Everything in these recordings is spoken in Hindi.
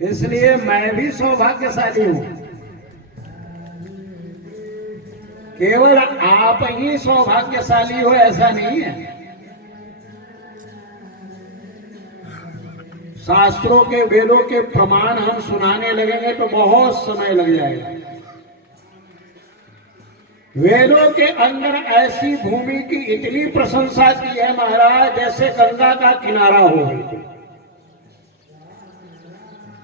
इसलिए मैं भी सौभाग्यशाली हूं। केवल आप ही सौभाग्यशाली हो ऐसा नहीं है। शास्त्रों के वेदों के प्रमाण हम सुनाने लगेंगे तो बहुत समय लग जाएगा। वेदों के अंदर ऐसी भूमि की इतनी प्रशंसा की है महाराज, जैसे गंगा का किनारा हो,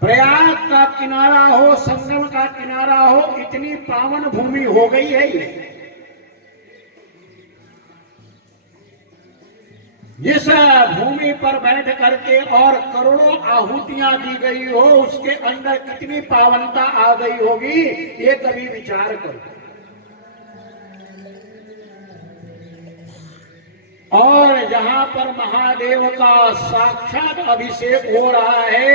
प्रयाग का किनारा हो, संगम का किनारा हो, इतनी पावन भूमि हो गई है ये। जिस भूमि पर बैठ करके और करोड़ों आहुतियां दी गई हो, उसके अंदर कितनी पावनता आ गई होगी, ये कभी विचार करो। और जहां पर महादेव का साक्षात अभिषेक हो रहा है,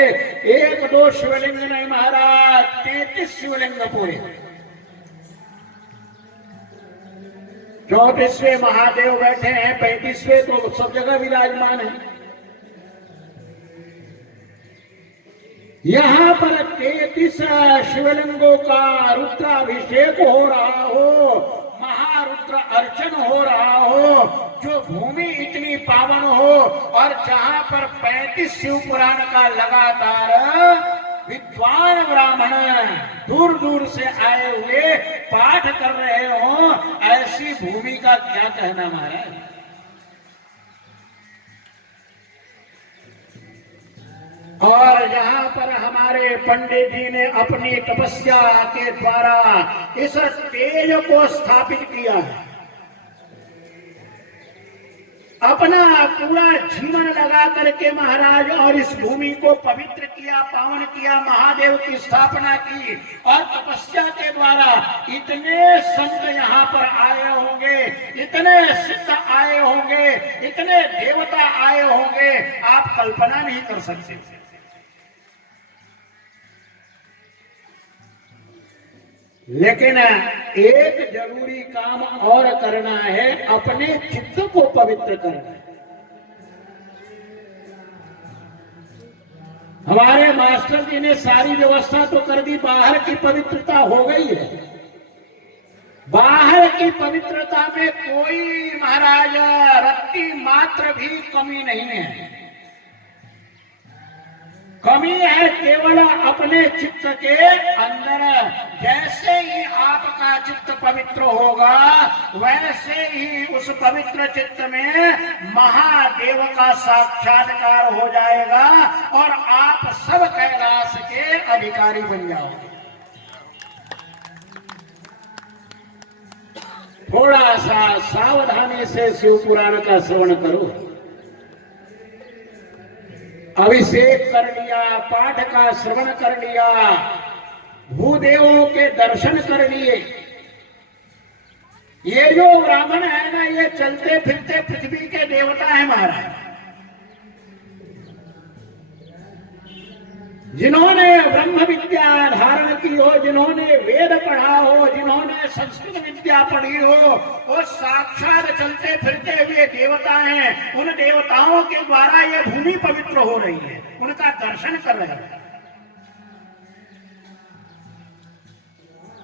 एक दो शिवलिंग नहीं महाराज, 33 शिवलिंग पूरे। 34वें महादेव बैठे हैं, 35वें तो सब जगह विराजमान है। यहां पर 33 शिवलिंगों का रुद्राभिषेक हो रहा हो, महारुद्र अर्चन हो रहा हो, जो भूमि इतनी पावन हो, और जहां पर 35 शिव पुराण का लगातार विद्वान ब्राह्मण दूर दूर से आए हुए पाठ कर रहे हो, ऐसी भूमि का क्या कहना महाराज। और जहां पर हमारे पंडित जी ने अपनी तपस्या के द्वारा इस तेज को स्थापित किया है, अपना पूरा जीवन लगा करके महाराज, और इस भूमि को पवित्र किया, पावन किया, महादेव की स्थापना की, और तपस्या के द्वारा इतने संत यहाँ पर आए होंगे, इतने सिद्ध आए होंगे, इतने देवता आए होंगे, आप कल्पना नहीं कर सकते। लेकिन एक जरूरी काम और करना है, अपने चित्त को पवित्र करना है। हमारे मास्टर जी ने सारी व्यवस्था तो कर दी, बाहर की पवित्रता हो गई है। बाहर की पवित्रता में कोई महाराज रत्ती मात्र भी कमी नहीं है। कमी है केवल अपने चित्त के अंदर। जैसे ही आपका चित्त पवित्र होगा, वैसे ही उस पवित्र चित्त में महादेव का साक्षात्कार हो जाएगा, और आप सब कैलाश के अधिकारी बन जाओगे। थोड़ा सा सावधानी से शिव पुराण का श्रवण करो। अभिषेक कर लिया, पाठ का श्रवण कर लिया, भूदेवों के दर्शन कर लिए। ये जो ब्राह्मण है ना, ये चलते फिरते पृथ्वी के देवता है महाराज। जिन्होंने ब्रह्म विद्या धारण की हो, जिन्होंने वेद पढ़ा हो, जिन्होंने संस्कृत विद्या पढ़ी हो, वो साक्षात चलते फिरते हुए देवता हैं। उन देवताओं के द्वारा ये भूमि पवित्र हो रही है, उनका दर्शन कर रहे हैं।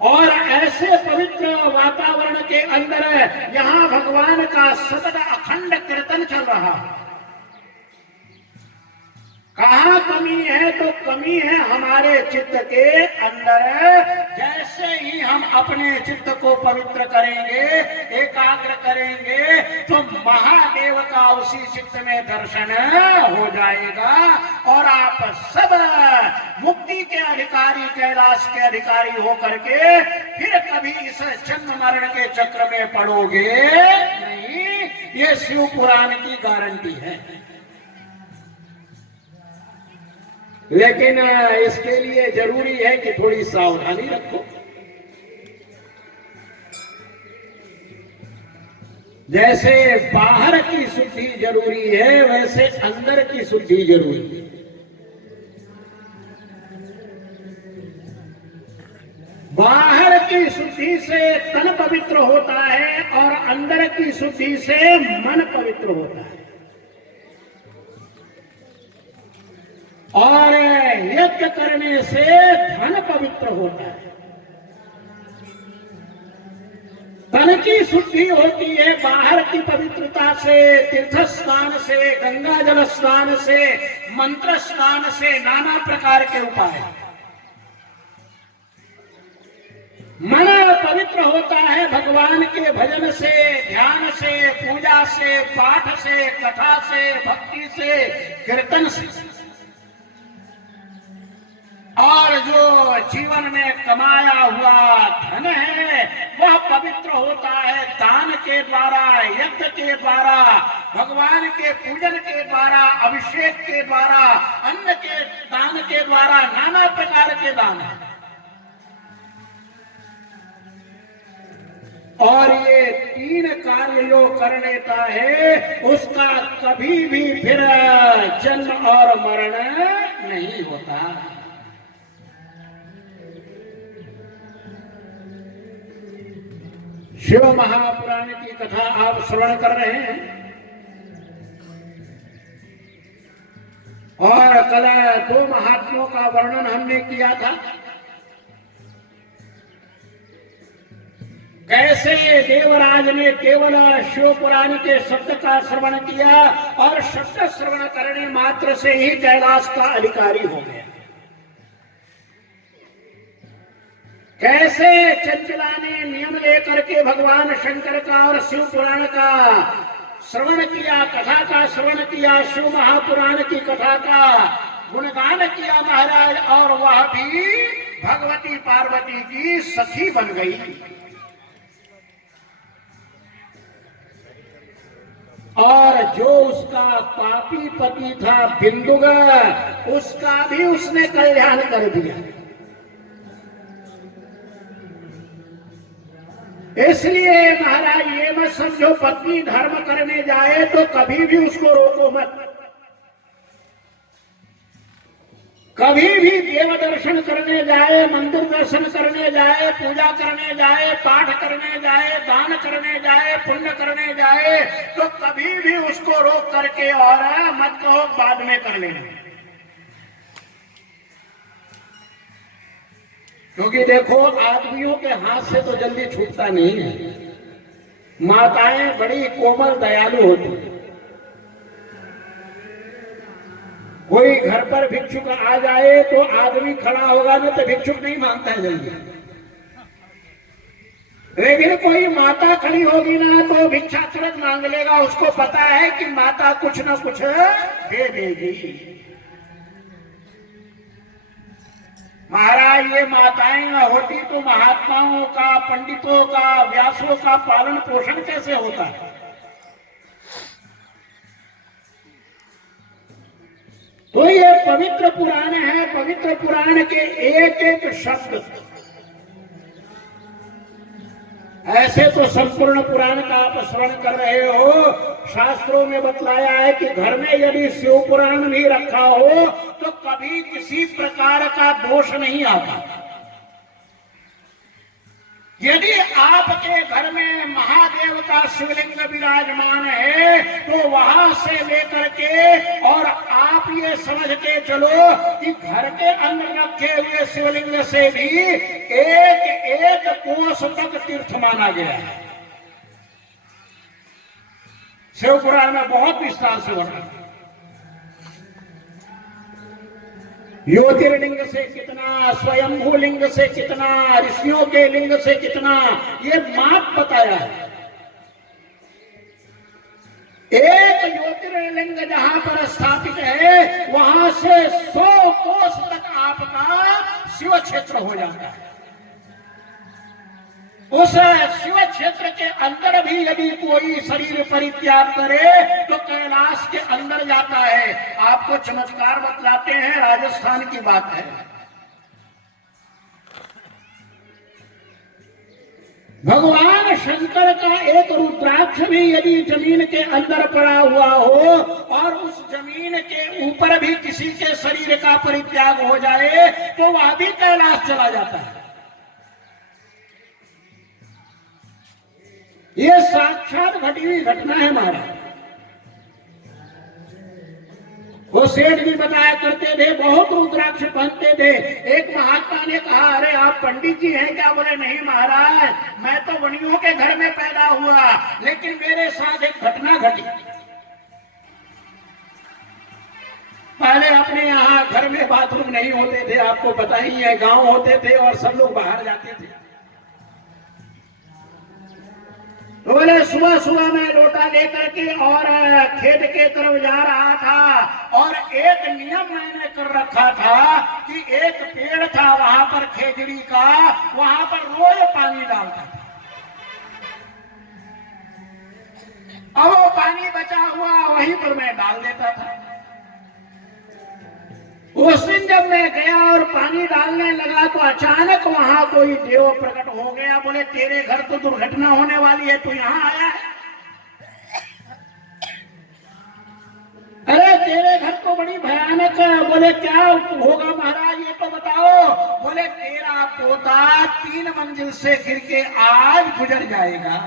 और ऐसे पवित्र वातावरण के अंदर यहाँ भगवान का सतत अखंड कीर्तन चल रहा है। कहाँ कमी है? तो कमी है हमारे चित्त के अंदर। जैसे ही हम अपने चित्त को पवित्र करेंगे, एकाग्र करेंगे, तो महादेव का उसी चित्त में दर्शन हो जाएगा, और आप सब मुक्ति के अधिकारी, कैलाश के अधिकारी होकर के फिर कभी इस जन्म मरण के चक्र में पड़ोगे नहीं। ये शिव पुराण की गारंटी है। लेकिन इसके लिए जरूरी है कि थोड़ी सावधानी रखो। जैसे बाहर की शुद्धि जरूरी है, वैसे अंदर की शुद्धि जरूरी है। बाहर की शुद्धि से तन पवित्र होता है, और अंदर की शुद्धि से मन पवित्र होता है। और यज्ञ करने से धन पवित्र होता है, तन की शुद्धि होती है बाहर की पवित्रता से, तीर्थ स्नान से, गंगा जल स्नान से, मंत्र स्नान से, नाना प्रकार के उपाय। मन पवित्र होता है भगवान के भजन से, ध्यान से, पूजा से, पाठ से, कथा से, भक्ति से, कीर्तन से। और जो जीवन में कमाया हुआ धन है वह पवित्र होता है दान के द्वारा, यज्ञ के द्वारा, भगवान के पूजन के द्वारा, अभिषेक के द्वारा, अन्न के दान के द्वारा, नाना प्रकार के दान है। और ये तीन कार्य जो कर लेता है उसका कभी भी फिर जन्म और मरण नहीं होता। शिव महापुराण की कथा आप श्रवण कर रहे हैं और कल दो महात्माओं का वर्णन हमने किया था, कैसे देवराज ने केवल शिव पुराण के शब्द का श्रवण किया और शब्द श्रवण करने मात्र से ही कैलाश का अधिकारी हो गया। कैसे चंचला ने नियम लेकर के भगवान शंकर का और शिव पुराण का श्रवण किया, कथा का श्रवण किया, शिव महापुराण की कथा का गुणगान किया महाराज, और वह भी भगवती पार्वती की सखी बन गई। और जो उसका पापी पति था बिंदुग, उसका भी उसने कल्याण कर दिया। इसलिए महाराज ये मत समझो पत्नी धर्म करने जाए तो कभी भी उसको रोको मत। कभी भी देव दर्शन करने जाए, मंदिर दर्शन करने जाए, पूजा करने जाए, पाठ करने जाए, दान करने जाए, पुण्य करने जाए, तो कभी भी उसको रोक करके और मत कहो बाद में कर लेना। क्योंकि देखो आदमियों के हाथ से तो जल्दी छूटता नहीं है। माताएं बड़ी कोमल दयालु होती है। कोई घर पर भिक्षुक आ जाए तो आदमी खड़ा होगा ना तो भिक्षुक नहीं मांगता है जल्दी, लेकिन कोई माता खड़ी होगी ना तो भिक्षा तुरंत मांग लेगा। उसको पता है कि माता कुछ ना कुछ दे देगी। महाराज ये माताएं न होती तो महात्माओं का, पंडितों का, व्यासों का पालन पोषण कैसे होता है। तो ये पवित्र पुराण है। पवित्र पुराण के एक एक शब्द, ऐसे तो संपूर्ण पुराण का आप श्रवण कर रहे हो। शास्त्रों में बतलाया है कि घर में यदि शिव पुराण भी रखा हो तो कभी किसी प्रकार का दोष नहीं आता। यदि आपके घर में महादेव का शिवलिंग विराजमान है तो वहां से लेकर के और आप ये समझ के चलो कि घर के अंदर रखे हुए शिवलिंग से भी एक एक कोस तक तीर्थ माना गया है। शिव पुराण में बहुत विस्तार से वर्णन। ज्योतिर्लिंग से कितना, स्वयंभू लिंग से कितना, ऋषियों के लिंग से कितना, ये माप बताया है। एक ज्योतिर्लिंग जहां पर स्थापित है वहां से 100 कोस तक आपका शिव क्षेत्र हो जाता है। उस शिव क्षेत्र के अंदर भी यदि कोई शरीर परित्याग करे तो कैलाश के अंदर जाता है। आपको चमत्कार बतलाते हैं, राजस्थान की बात है। भगवान शंकर का एक रुद्राक्ष भी यदि जमीन के अंदर पड़ा हुआ हो और उस जमीन के ऊपर भी किसी के शरीर का परित्याग हो जाए तो वह भी कैलाश चला जाता है। ये साक्षात घटी हुई घटना है महाराज। वो सेठ भी बताया करते थे, बहुत रुद्राक्ष पहनते थे। एक महात्मा ने कहा, अरे आप पंडित जी हैं क्या? बोले नहीं महाराज, मैं तो वणियों के घर में पैदा हुआ, लेकिन मेरे साथ एक घटना घटी। पहले अपने यहाँ घर में बाथरूम नहीं होते थे, आपको पता ही है, गांव होते थे और सब लोग बाहर जाते थे। बोले सुबह सुबह मैं लोटा लेकर के और खेत के तरफ जा रहा था, और एक नियम मैंने कर रखा था कि एक पेड़ था वहां पर खेजड़ी का, वहां पर रोज पानी डालता था। अब वो पानी बचा हुआ वहीं पर मैं डाल देता था। उस दिन जब मैं गया और पानी डालने लगा तो अचानक वहां कोई देव प्रकट हो गया। बोले तेरे घर तो दुर्घटना होने वाली है, तू यहाँ आया है? अरे तेरे घर तो बड़ी भयानक है। बोले क्या होगा महाराज, ये तो बताओ। बोले तेरा पोता 3 मंजिल से गिर के आज गुजर जाएगा,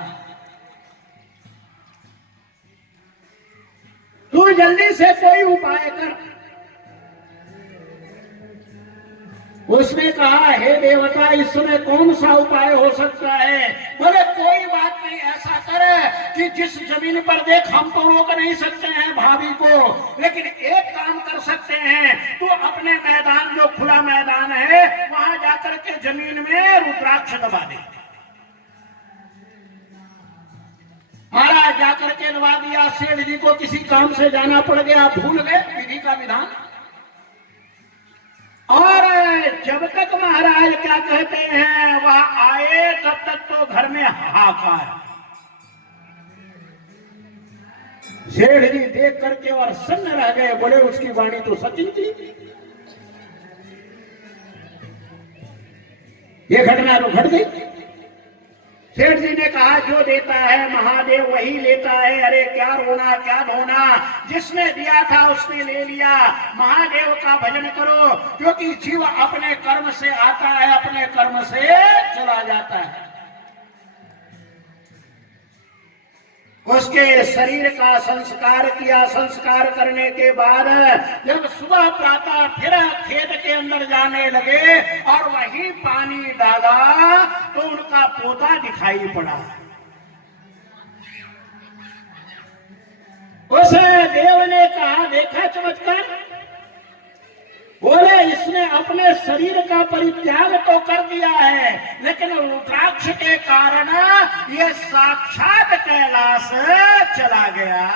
तू जल्दी से कोई उपाय कर। उसने कहा, हे देवता, इस समय कौन सा उपाय हो सकता है? बोले कोई बात नहीं, ऐसा करे कि जिस जमीन पर देख, हम तो रोक नहीं सकते हैं भाभी को, लेकिन एक काम कर सकते हैं, तू अपने मैदान, जो खुला मैदान है, वहां जाकर के जमीन में रुद्राक्ष दबा दे। महाराज जाकर के दबा दिया। सेठ जी को किसी काम से जाना पड़ गया, भूल गए विधि का विधान। और जब तक महाराज क्या कहते हैं वह आए, तब तक तो घर में हाहाकार। सेठ जी देख करके और सन्न रह गए। बोले उसकी वाणी तो सच थी, ये घटना तो घट गई। सेठ जी ने कहा, जो देता है महादेव वही लेता है। अरे क्या रोना क्या धोना, जिसने दिया था उसने ले लिया। महादेव का भजन करो, क्योंकि जीव अपने कर्म से आता है, अपने कर्म से चला जाता है। उसके शरीर का संस्कार किया। संस्कार करने के बाद जब सुबह प्रातः फिर खेत के अंदर जाने लगे और वहीं पानी डाला तो उनका पोता दिखाई पड़ा। उस देव ने कहा, देखा चमत्कार? बोले इसने अपने शरीर का परित्याग तो कर दिया है, लेकिन रुद्राक्ष के कारण ये साक्षात कैलाश चला गया।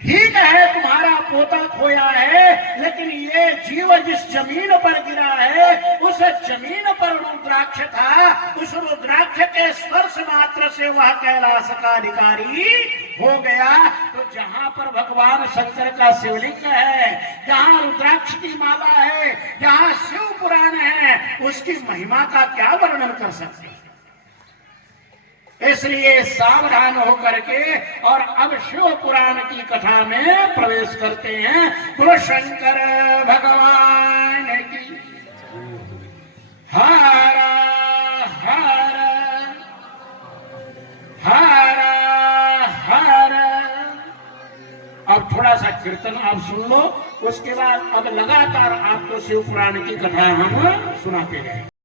ठीक है तुम्हारा पोता खोया है, लेकिन ये जीव जिस जमीन पर गिरा है उस जमीन पर रुद्राक्ष था। उस रुद्राक्ष के स्पर्श मात्र से वह कैलाश का अधिकारी हो गया। तो जहां पर भगवान शंकर का शिवलिंग है, जहां रुद्राक्ष की माला है, जहां शिव पुराण है, उसकी महिमा का क्या वर्णन कर सकते हैं। इसलिए सावधान होकर के और अब शिव पुराण की कथा में प्रवेश करते हैं। बोलो शंकर भगवान की हर हर हर हर। अब थोड़ा सा कीर्तन आप सुन लो, उसके बाद अब लगातार आपको शिव पुराण की कथा हम सुनाते हैं।